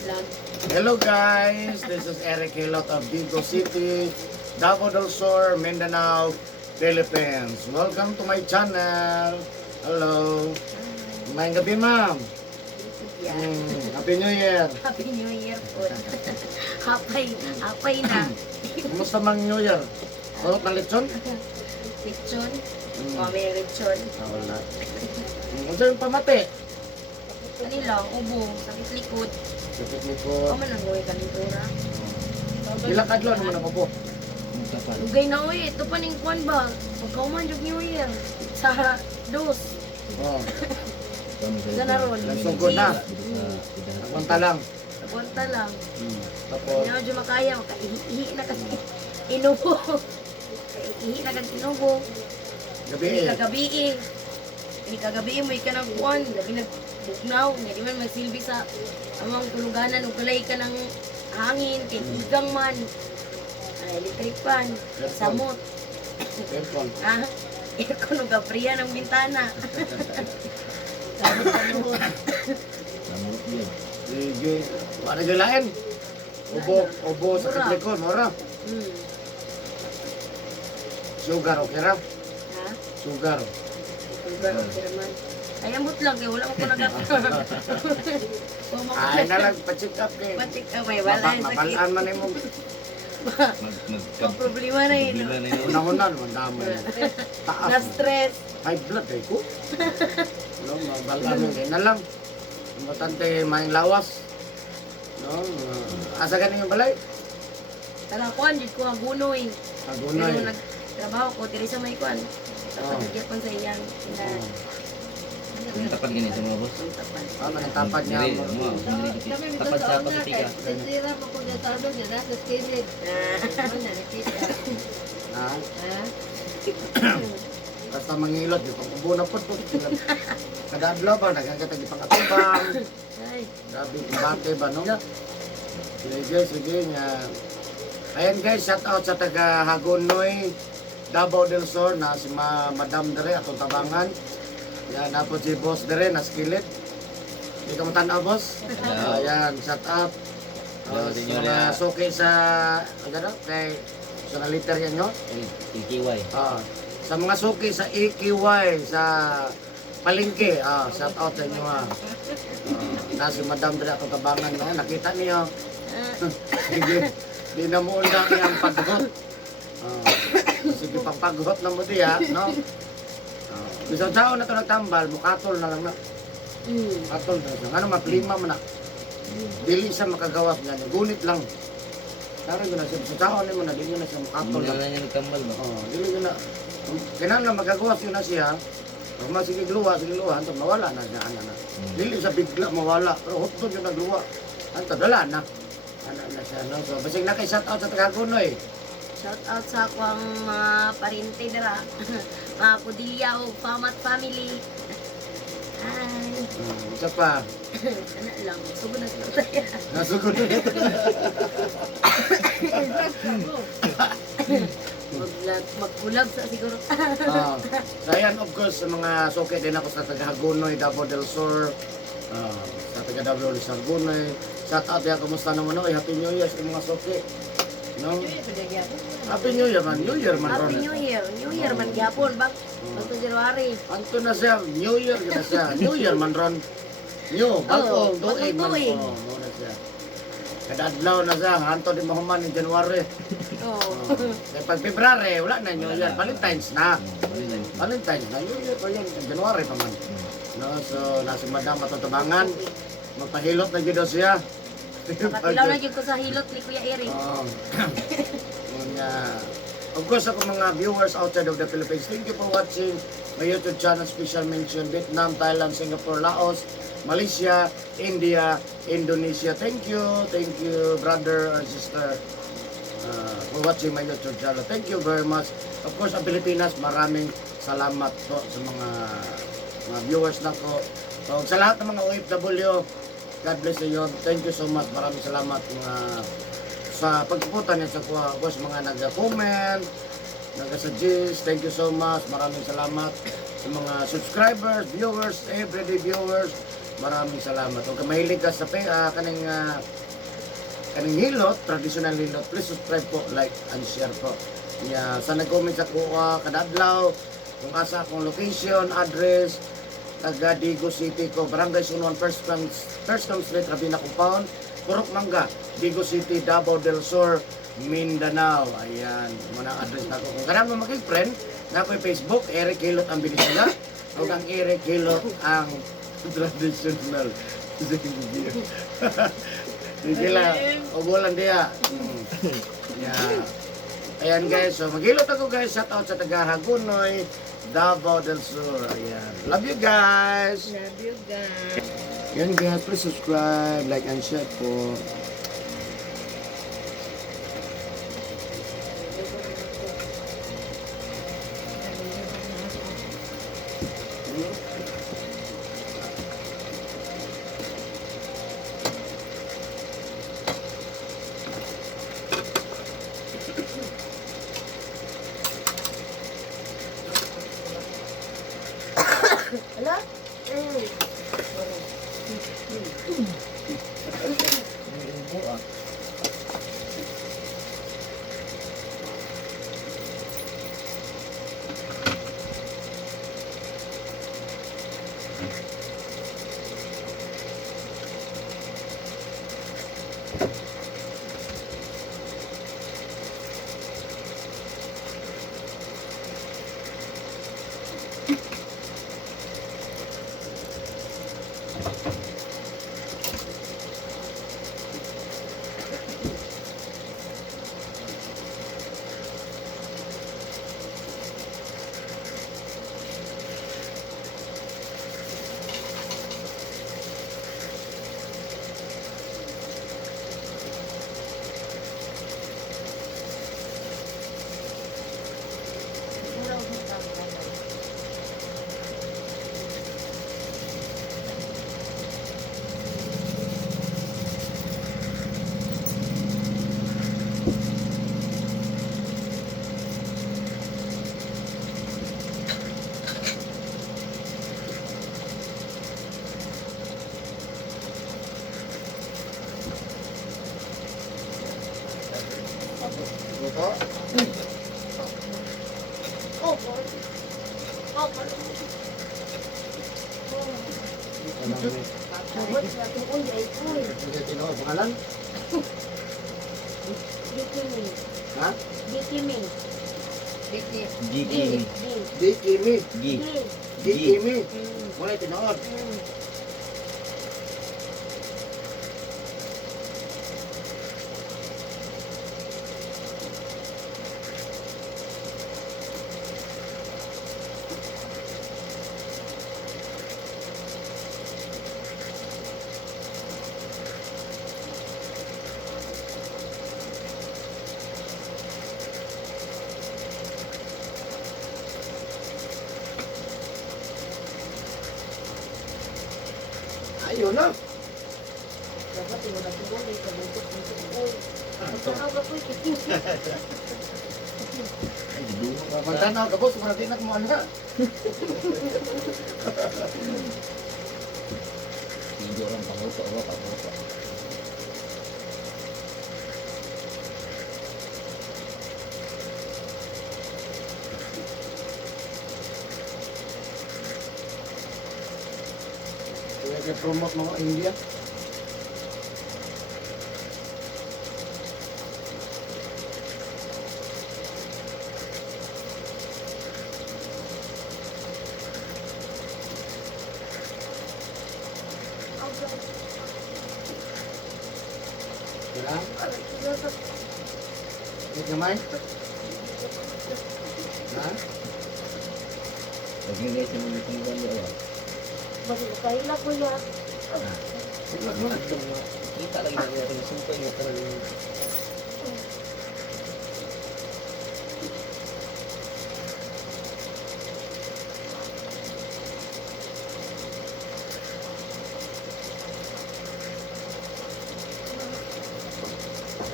vlog. Hello guys, this is Eric Hilot of Vigo City, Davao del Sur, Mindanao, Philippines. Welcome to my channel. Hello. Maayong gabi, ma'am. Yeah. Happy New Year. Happy New Year po. Hapay na. Kumusta mang New Year? Kulot ng lechon? Lechon. May lechon. Wala. Ano yung pamati? Kanila, ubo, sakit likod. Sakit likod. Kaman ang huwi kanintura. Ilang kadlaw naman ako po. Lugay na uwi, ito pa ning kwan ba? Pagkauman yung New Year. Sa dos. Oh, Sa naroon. nasugod na. Nakunta lang. Nagwanta lang. Tapos, Hindi na dyan makaya, makaihi na kasi inubo. Ihi na kang inubo. gabi Hindi eh. kagabi eh. Hindi kagabi mo ka ng kuwan. Gabi nagbuknaw. Hindi man magsilbi sa amang tuluganan. Ugalay ka ng hangin. Kay igang man. Ay, electric fan. Samot. Aircon. Ah, aircon o gabriya ng bintana. Samot sa luhod. Sige. Ano galain? Ubo sa Mura. likod, mura. Sugar, okay ra? Ha? Sugar. Sugar, okay naman. Ay, ambot lang. Kaya wala mo ko Ay na lang, pa-check up kay. Patik ka, may wala yung sakit. Mabalaan man mo. Ang problema na yun. Una-una, mandamay. Taas. Na-stress. High blood eh ko. No, mabalaan mo. Na lang. Importante maing lawas. No, asa ganing yung balay? Talakuan, dito ko hagunoy. Agunay. Pero nagtrabaho ko, tiri sa may kwan. Tapos nagyapon sa iyang tindahan. Yung tapat ganyan sa mga boss. Ano ang tapad niya? Dili, mo. Tapat sa patika. Sira pa po dyan sa amin, dyan sa skillet. Ano na, nakita. Ha? Basta mangilot, di pa kubo na po. Kada adlaw ba, nagkakatag ipangkatubang. Ay, Grabe, bate ba, no? Sige nga. Ayan guys, shout out sa taga Hagonoy, Davao del Sur, na si Madam Dere, atong tabangan. Yan, napo si Boss Dere, na skillet. Hindi ka matanaw, boss? Ayan, shout out. Sa mga suki sa, ano, kay, sa naliter yan nyo? LKY. Sa mga suki sa EQY, sa palengke, shout out sa inyo ha. Na si Madam Dere, atong tabangan, no? Nakita niyo. Sige, di na mo undang niyang paggot. Sige, pagpaggot na mo diya, no? Bisang tao na ito nagtambal, mukatol na lang na. Katol na siya. Ano, maplima mo na. Dili siya makagawas niya, gunit lang. Tara ko na siya, bisang tao na mo na, dili na siya mukatol Wala lang. na niya nagkambal ba? Dili ko na. Kailangan magagawas yun na siya. Pag sige luwa, hantong mawala na siya. Dili siya bigla mawala, pero hutod yung nagluwa. Hantong, dala na. Ano na siya, no? So, basig na kay shout out sa Tagagonoy. shout out sa akwang mga parente dira. Mga Pudilya o Pamat family. Ay, Isa pa. ano lang, sugod na sila tayo. Nasugod na ito. Magbulag sa siguro. So ayan, of course, sa mga suki din ako sa taga-Hagonoy, Davao del Sur, sa taga-Davao del Sur, Hagonoy. Shout out ya, kumusta naman ako? Happy New Year sa mga suki. No? Happy New Year man. New Year man. Happy Ron. New Year. New Year man gyapon bang. Bagto January. Anto na siya, New Year na siya. New Year man ron. New, bagong tuig man. tuig. Muna siya. Kada adlaw na siya, anto di mahuman ni January. Oh. Kaya pag February, wala na New Year. Valentine's na. Valentine's na. New Year pa yun. January pa man. No, so, nasa Madam Matutubangan. Magpahilot na yun daw siya. Nakatilaw na gyud ko sa hilot ni Kuya Eric. Of course, ako mga viewers outside of the Philippines, thank you for watching my YouTube channel. Special mention Vietnam, Thailand, Singapore, Laos, Malaysia, India, Indonesia. Thank you, brother and sister, for watching my YouTube channel. Thank you very much. Of course, ang Pilipinas, maraming salamat po sa mga viewers na ko. So, sa lahat ng mga OFW, God bless you. Thank you so much. Maraming salamat sa pagpupunta niya sa kuha. Of course, mga nag-comment, nag-suggest. Thank you so much. Maraming salamat sa mga subscribers, viewers, everyday viewers. Maraming salamat. Kung mahilig ka sa kaning hilot, traditional hilot, please subscribe po, like, and share po. Sa nag-comment sa kuha, kadadlaw, kung asa akong location, address, taga Digo City ko, Barangay Sunuan, First Cam Street, Rabina Compound, Purok Mangga, Digo City, Davao del Sur, Mindanao. Ayan, muna address na ko. Kung kanang mo mag-friend, na ako'y Facebook, Eric Hilot ang binisila, o ang Eric Hilot ang traditional. Sige lang, ugulan diya. Yeah. Ayan guys, so maghilot ako guys, shout out sa taga Hagunoy, Davao del Sur. Ayan. Love you guys. Love you guys. Yan guys, please subscribe, like, and share po. Ala? Ito. Sabot na tuon day pool. Hindi tinaw pangalan? Dikimi. Ha? Dikimi. Dikti. G Kimi. Di Kimi. G. Di Kimi. Mulai tinood. Ayun na. Dapat yung wala tuon day kabuntot-buntot ko. Pagkaraw ka po ikiting. Ay, gidumo ka pa. Pagtanaw ka boss, kung natin mo ano. Hindi orang panguto ako, panguto. Kaya promote mga India. Kailangan? Wait naman. Ha? Pag hindi siya mga tinggal mo, Bakit kaila ko ya? kita lagi dari natin sumpah yung talagang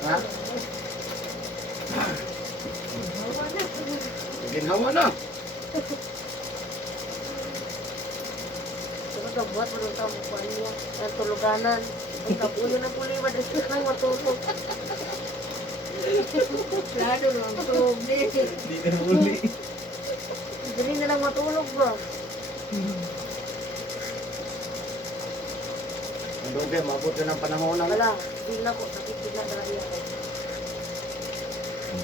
Ha? Ginhawa na. sa buhat, walang tao mo niya. Ang tuluganan. Ang kapuyo na puliwan, ay siya nang matulog. Lalo lang tulog din. Hindi na muli. Dili na lang matulog ba? Ang dugay, maabot yun ang panahon na Wala, hindi na ko, sakit na dahil ako.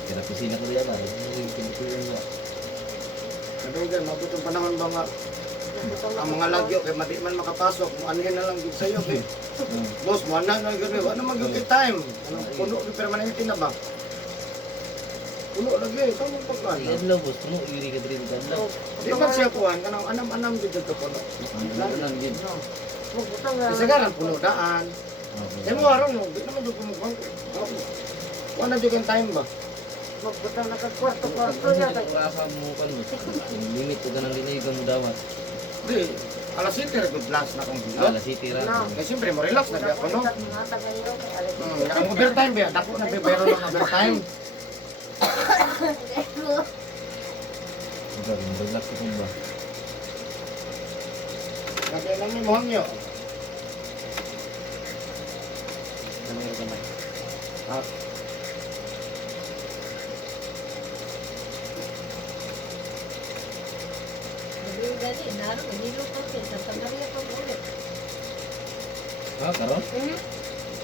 Kaya kusina ko diyan ba? Hindi ko yung Ang dugay, maabot yung panahon ba nga ang mga lagyo kay madi man makapasok, mo anhin na lang gid sayo kay. Boss, mo na na gid, ano mag-good time? Ano puno ni permanente na ba? Puno lagi, kamo pagkan. Iya lang bos, tumo iri ka diri kan lang. Di ba siya kuan kanang anam-anam gid to puno. Ano lang gid. Magbutang nga. Isa ka lang puno daan. Di mo aron mo, di naman jud mo kuan. Wala jud kang time ba? Magbutang na kagkwarto-kwarto niya. Kaya kung asa mo kan bos, limit ko ganang linay ka mo dawat. Di, alas 7 ra gud last na kong Ala bilog. city ra. Kaya siyempre mo relax na biya ko no. Mga tagayo, alam mo. Ang overtime biya, dako na biya ng overtime. Ikaw, yung relax ko ba? Kaya lang mo hangyo. Ano nga kamay? Ah, Hindi gani, naro, nilo pa siya. Sa Tangaria pa ulit. Ha, karon?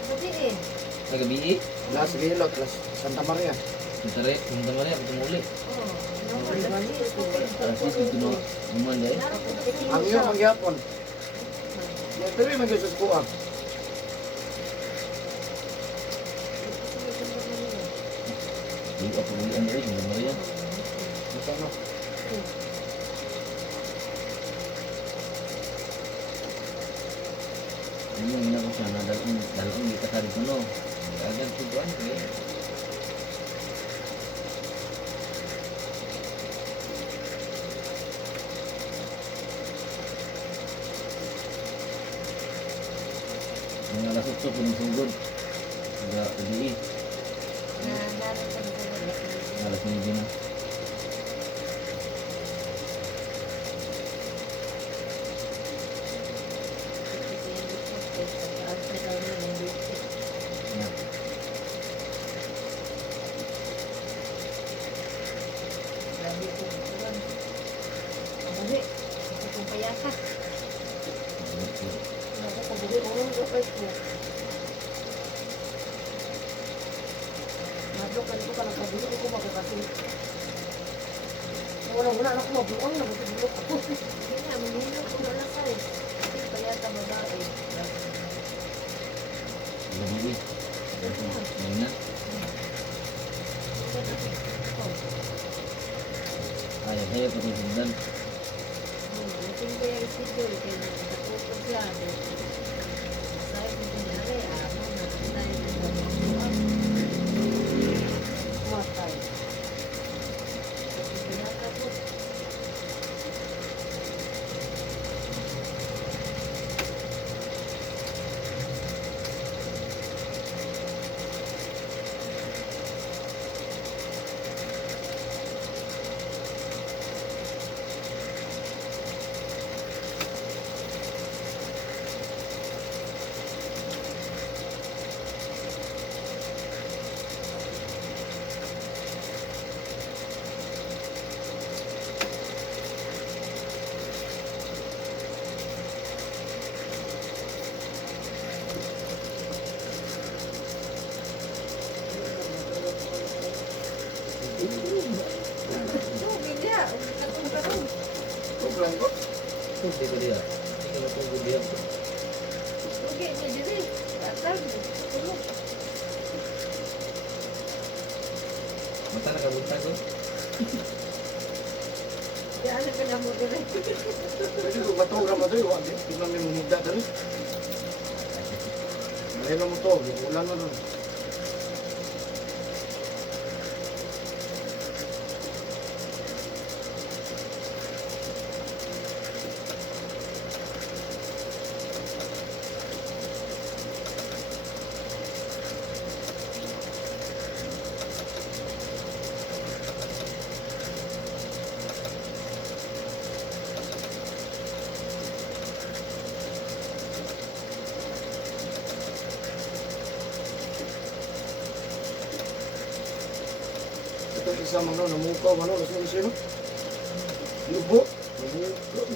Buti eh. Nagabi last Lilot, last Santa Maria. Tare, kung tama niya, kung muli. Oo. Ano ko, gani, Alas city kuno, naman dahil. Naro ko kasi. Ang iyo magyapon. Yan tuloy magyusos ko ah. Di ako muli ang dahil, naman yan. Ito no. Ano yung ina ko siya, dalawang di kasari ko no. Agad tubuan ko eh. Mga alas 8 po ng sunggod. Aga, ubi Naro ko na alas 9 na. Yan. Grabe ko. Amali. Ako kong payaka. Ako pagbuhi, urong ko ko. Madlokan ko ka nagpagbuhi ko kasi. Wala na ako mabuang na matulog ako. Hindi nga, manilo ko na lang kayo. Kasi payaka babae. Gabi. Ngayon na. Ayaw tayo pati sundan. Mungkin ko yung schedule kaya nakatutog lang. Sabi ko kunyari, amo na tayo nagbabakuan. Matay. Pinakapos. Program ko. Hindi ko diya. Hindi ko natungkol diya. Okay, may diri. Atag. Tulog. Mata nakabuntag ko. Yan ang kailangan mo diri. Pwede ko matugram mo doon. Wag di man may mumugda dali. Mahilo mo to, ulan mo doon. itong isa mga namukaw, ano, nasa sino? Lubo. Namukaw.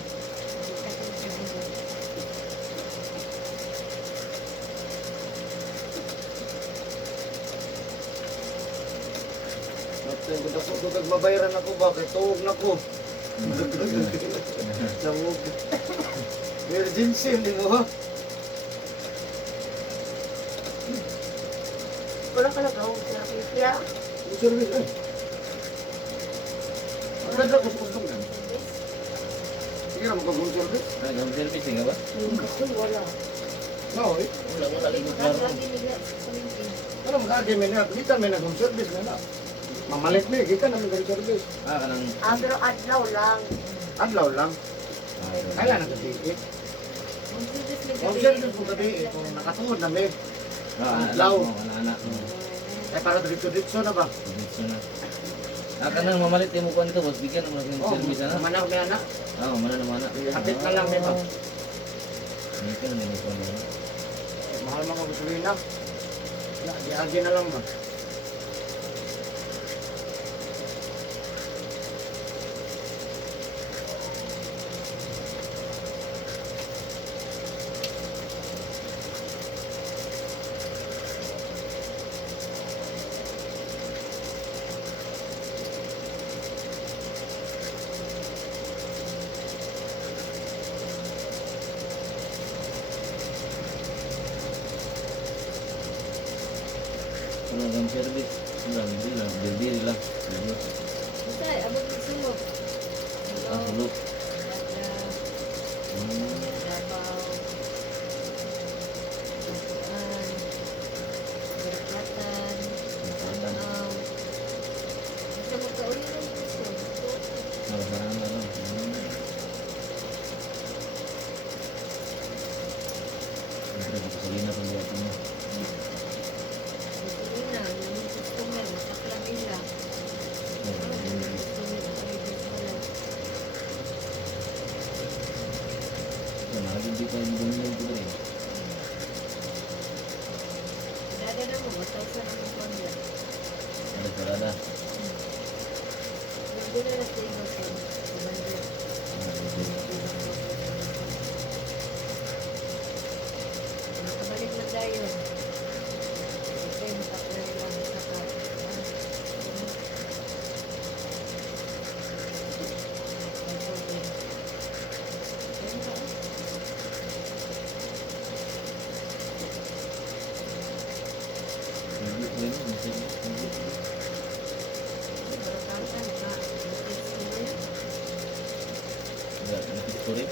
Natin, kung ako dugag mabayaran ako ba, kay tuog na ko. Namug. Emergency, hindi mo ha? Wala ka nag-ahong therapy kaya. Ang service eh. Ang ganda ko sa kustugan. Sige na magkagong service. Ay, home service nga ba? Yung gusto, wala. No, eh. Wala lingkod klaro. Lagi nila sa palengke. Ano mag-agi may na, kita may nagong service na na. Mamalit mo eh, kita naman kang service. Ah, kanang... Pero adlaw lang. Adlaw lang. Ah, Kaya nagkatiit. Ang service na Ang service mo gabi eh, kung nakatuod na may. anak mo, anak mo. Eh para dito na ba? Diretso na. Ah, kanang mamalit yung mukha nito, boss. Bigyan mo ng Oh, service na. manak may anak. Ah, mana na mana. Hapit na lang nito. Ito na yung mukha niya. Mahal mga gasolina. Diagi na lang ba? Wala kang service. Wala, hindi lang. Dili lang. Basta, abot ng sulok. Ah, sulok. Dabaw. Tupuan. Berklatan. Sanaw. Basta magkauli ng gusto. Nakasaran na lang. Siyempre, kasalina pang buhat mo. Hindi na, yung customer, masakla nila. So, nakagindi ka yung bumili ko rin. Dada na mo, bataw sa namin pamilya. Ada sarada. Hindi na lang sa iba sa bandit. Nakabalik na tayo. Okay, matakla nila sa Hindi ko rin, hindi ko rin. Enggak, ini kurit.